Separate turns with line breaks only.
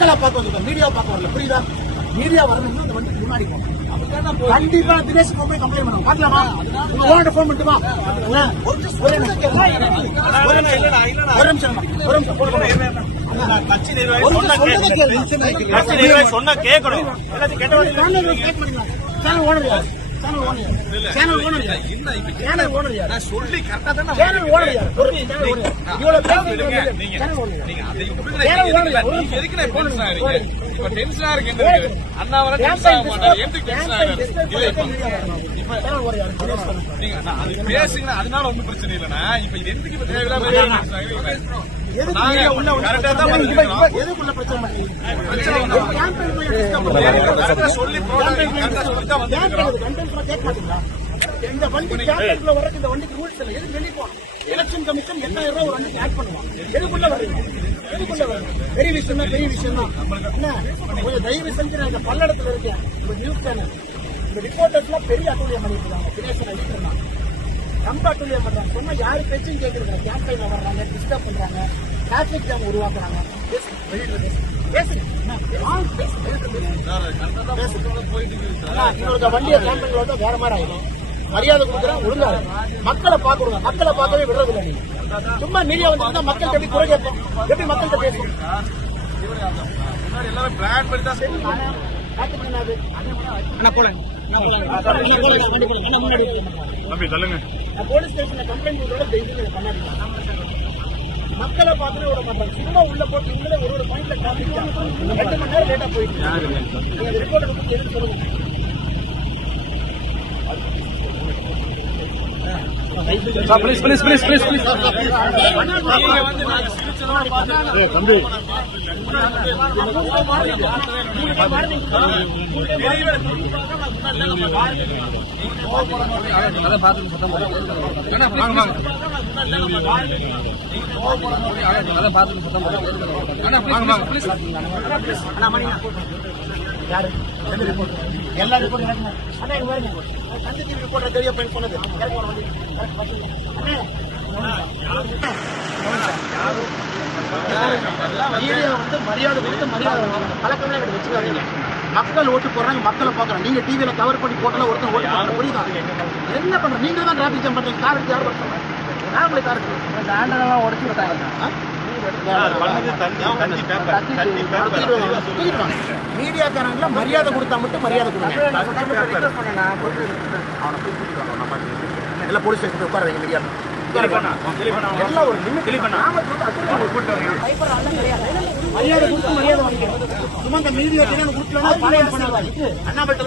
மக்களை பார்க்க வந்திருக்கோம். மீடியா பார்க்க வரல. புரியுதா? மீடியா வரணும்னா அந்த வண்டி முன்னாடி. கண்டிப்பா தினேஷ் போய் கம்ப்ளைண்ட் பண்ணுவோம் பாக்கலாமா உங்க ஓனர்ட்ட ஃபோன் பண்ணிட்டுமா? அண்ணா, ஒரு நிமிஷம், ஒரு நிமிஷம் ஒரு நிமிஷம். ஒரு நிமிஷம் போடு.
கட்சி நிர்வாகி சொன்னா கேட்கணும். கேட்க
மாட்டீங்களா? யார்? சேனல் ஓனர் யார்? சேனல் ஓனர் யார்? சேனல் ஓனர் யார்?
நான் சொல்லி கரெக்டா தான்
சேனல் ஓனர் யார்? ஒரு சேனல் ஓனர் யார்? இவ்வளவு பேசுறீங்க. சேனல் ஓனர் யார்? நீங்க அதை சேனல் ஓனர் யார்?
ஒரு நீங்க எதுக்கு நான். டென்ஷன் ஆகிறீங்க இப்ப டென்ஷனா இருக்கு என்ன. இருக்கு அண்ணா வர டென்ஷன் கேம்பெயின் ஆக மாட்டாரு எதுக்கு டென்ஷன் டிஸ்டர்ப் இல்ல
இப்ப பண்ணி மீடியா வரணும். சேனல் ஓனர் யார்? தினேஷ்
சொல்லுங்க. நீங்க நான் அது பேசுங்க அதனால ஒண்ணும் பிரச்சனை இல்லைண்ணா இப்ப இது எதுக்கு இப்ப தேவையில்லாம
இந்த வண்டி கேம்பெயின்ல வர்றதுக்கு இந்த வண்டிக்கு ரூல்ஸ் இல்லை. எதுக்கு வெளியே போகணும்? எலெக்ஷன் கமிஷன் எட்டாயிரம் ரூபாய் ஒரு வண்டிக்கு ஆட் பண்ணுவான் எதுக்குள்ள வர்றீங்க எதுக்குள்ள வர்றீங்க பெரிய விஷயம் தான் பெரிய விஷயம் தான் கொஞ்சம் தயவு செஞ்சு நான் இந்த பல்லடத்துல இருக்கேன். நியூஸ் சேனல் இந்த ரிப்போர்ட்டர்ஸ்லாம் பெரிய அட்டூழியம் பண்ணிட்டு இருக்காங்க. தினேசன் அழிக்கிறேன் ரொம்ப அட்டூழியம் பண்றாங்க சொன்னா யாரு பேச்சும் கேட்கறது கேம்பெயின்ல வர்றாங்க டிஸ்டர்ப் பண்றாங்க டிராபிக் ஜாம் உருவாக்குறாங்க. இவங்களுக்கு வண்டியை கேம்பெயின்ல வந்தா வேற மாதிரி ஆயிடும். மரியாதை கொடுக்குறேன் ஒழுங்கா. மக்களை பாக்குறோம் மக்களை பார்க்கவே விடுறது இல்லை நீங்க சும்மா மீடியா வந்து மக்கள் எப்படி குறை கேட்போம். எப்படி மக்கள்கிட்ட பேசுவோம்?
எல்லாரும் பிளான் பண்ணி தான்
முன்னாடி வைங்க. நான் போலீஸ் ஸ்டேஷன்ல கம்ப்ளைண்ட் பண்றோட தைரியம் இதை பண்ணாதீங்க. மக்களை பார்க்கவே விட மாட்டாங்க சும்மா உள்ள போட்டு இவங்களே ஒரு ஒரு பாயிண்ட்ல டிராபிக் ரெண்டு மணி நேரம் லேட்டா போயிட்டு நீங்க ரிப்போர்ட் எதுக்கு சொல்லுங்க? Please please please please please
తమ్మి అదే బాత్రూమ్
யாரு எந்த ரிப்போர்ட் எல்லா ரிப்போர்ட் அண்ணா இங்க பாருங்க தந்தி டிவி ரிப்போர்ட் தெரிய போய் சொன்னது போன வந்து மரியாதை கொடுத்து மரியாதை பழக்கமே எனக்கு வச்சுக்காதீங்க மக்கள் ஓட்டு போடுறாங்க மக்களை பார்க்கறாங்க நீங்க டிவியில கவர் பண்ணி போட்டாலும் ஒருத்தன் ஓட்டு போடுறாங்க புரியுதா என்ன பண்ற நீங்க தான் டிராபிக் ஜாம் பண்றீங்க கார் எடுத்து யார் பண்ணுறாங்க உடச்சு விட்டாங்க. பேப்பர் மீடியாக்காரங்கள மரியாதை கொடுத்தா மட்டும் மரியாதை கொடுங்க. எல்லாம் போலீஸ் ஸ்டேஷன் உட்கார வைங்க மீடியா எல்லாம் ஒரு மரியாதை கொடுத்து மரியாதை சும்மா இந்த மீடியா குரூப்ல பாளையம் பண்ணாங்க அண்ணாமலை